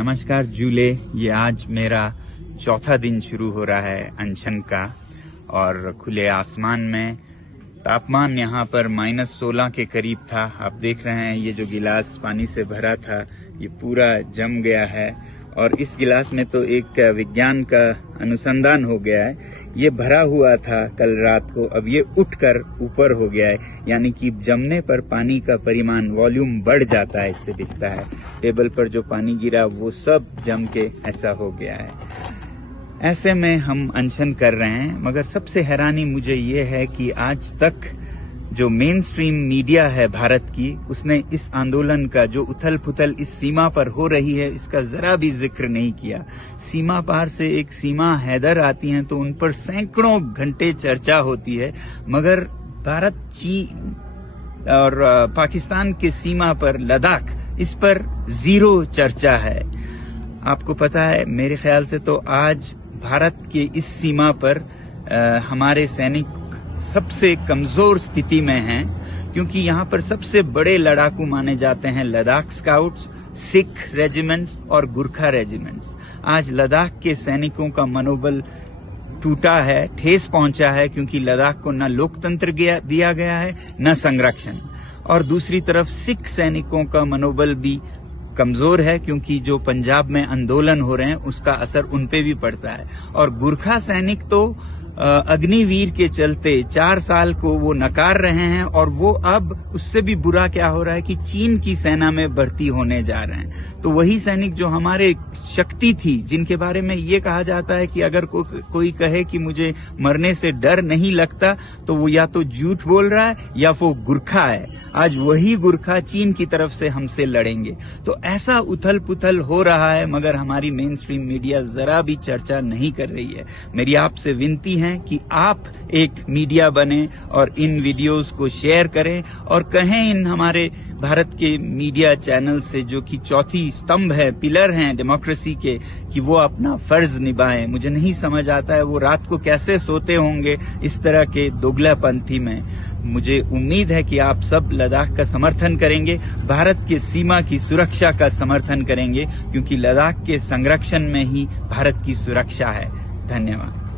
नमस्कार जूले, ये आज मेरा चौथा दिन शुरू हो रहा है अनशन का। और खुले आसमान में तापमान यहाँ पर -16 के करीब था। आप देख रहे हैं ये जो गिलास पानी से भरा था ये पूरा जम गया है। और इस गिलास में तो एक विज्ञान का अनुसंधान हो गया है। ये भरा हुआ था कल रात को, अब ये उठकर ऊपर हो गया है, यानी कि जमने पर पानी का परिमाण वॉल्यूम बढ़ जाता है। इससे दिखता है टेबल पर जो पानी गिरा वो सब जम के ऐसा हो गया है। ऐसे में हम अनशन कर रहे हैं, मगर सबसे हैरानी मुझे ये है कि आज तक जो मेन स्ट्रीम मीडिया है भारत की, उसने इस आंदोलन का जो उथल पुथल इस सीमा पर हो रही है इसका जरा भी जिक्र नहीं किया। सीमा पार से एक सीमा हैदर आती हैं तो उन पर सैकड़ों घंटे चर्चा होती है, मगर भारत, चीन और पाकिस्तान के सीमा पर लद्दाख, इस पर जीरो चर्चा है। आपको पता है, मेरे ख्याल से तो आज भारत के इस सीमा पर हमारे सैनिक सबसे कमजोर स्थिति में हैं, क्योंकि यहाँ पर सबसे बड़े लड़ाकू माने जाते हैं लद्दाख स्काउट्स, सिख रेजिमेंट्स और गुरखा रेजिमेंट्स। आज लद्दाख के सैनिकों का मनोबल टूटा है, ठेस पहुंचा है, क्योंकि लद्दाख को न लोकतंत्र दिया गया है न संरक्षण। और दूसरी तरफ सिख सैनिकों का मनोबल भी कमजोर है, क्योंकि जो पंजाब में आंदोलन हो रहे हैं उसका असर उन पे भी पड़ता है। और गुरखा सैनिक तो अग्निवीर के चलते 4 साल को वो नकार रहे हैं, और वो अब उससे भी बुरा क्या हो रहा है कि चीन की सेना में भर्ती होने जा रहे हैं। तो वही सैनिक जो हमारे शक्ति थी, जिनके बारे में ये कहा जाता है कि अगर कोई कहे कि मुझे मरने से डर नहीं लगता तो वो या तो झूठ बोल रहा है या वो गुरखा है। आज वही गुरखा चीन की तरफ से हमसे लड़ेंगे। तो ऐसा उथल पुथल हो रहा है, मगर हमारी मेन स्ट्रीम मीडिया जरा भी चर्चा नहीं कर रही है। मेरी आपसे विनती है कि आप एक मीडिया बने और इन वीडियोस को शेयर करें और कहें इन हमारे भारत के मीडिया चैनल से, जो कि चौथी स्तंभ है, पिलर हैं डेमोक्रेसी के, कि वो अपना फर्ज निभाएं। मुझे नहीं समझ आता है वो रात को कैसे सोते होंगे इस तरह के दोगलापंथी में। मुझे उम्मीद है कि आप सब लद्दाख का समर्थन करेंगे, भारत के सीमा की सुरक्षा का समर्थन करेंगे, क्योंकि लद्दाख के संरक्षण में ही भारत की सुरक्षा है। धन्यवाद।